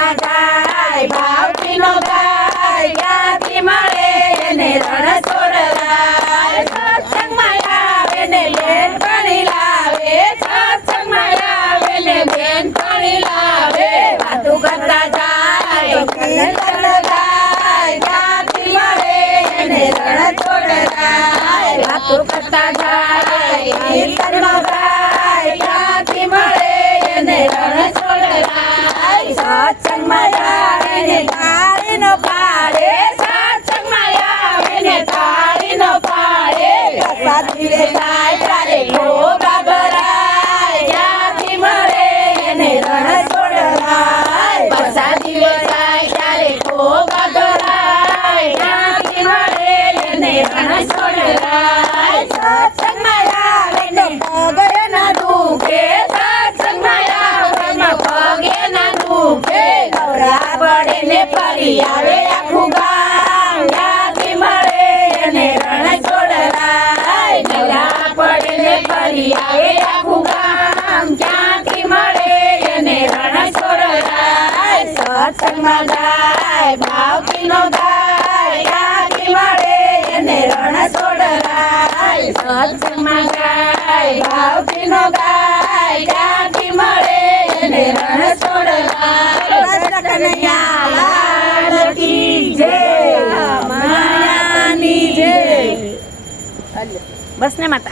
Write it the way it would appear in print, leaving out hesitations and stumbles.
સત્સંગમાં જાય ભાવતીનો ગાય ક્યાંથી મળે એને રણ છોડલાય સત્સંગમાં આવે ને બેન પાણી લાવે સત્સંગમાં આવે ને બેન પાણી લાવે વાતું કરતા જાય કીર્તન ગાય ક્યાંથી મળે એને રણ છોડલાય વાતું કરતા જાય કીર્તન ગાય ક્યાંથી મળે એને રણ છોડલાય સત્સંગમાં આવે ને તાળી નો પાડે સત્સંગમાં આવે ને તાળી નો પાડે પ્રસાદી વેચાય ત્યારે ગોગા ભરાય ક્યાંથી મળે એને રણ છોડલાય પ્રસાદી વેચાય ત્યારે ગોગા ભરાય ક્યાંથી મળે એને રણ છોડલાય સત્સંગમાં આવે ને પગે ના દુખે સત્સંગમાં આવે ને પગે ના દુખે ગૌરા પડે ને ફરી આવે આખું ગામ ક્યાંથી મળે એને રણ છોડલાય ગૌરા પડે ને ફરી આવે આખું ગામ ક્યાંથી મળે એને રણ છોડલાય સત્સંગમાં ગાય ભાવતીનો ગાય ક્યાંથી મળે એને રણ છોડલાય સત્સંગમાં ગાય ભાવતીનો ગાય ક્યાંથી મળે એને રણ છોડલાય કનૈયા લાલ કી જય માયાની જય બસ ને માતા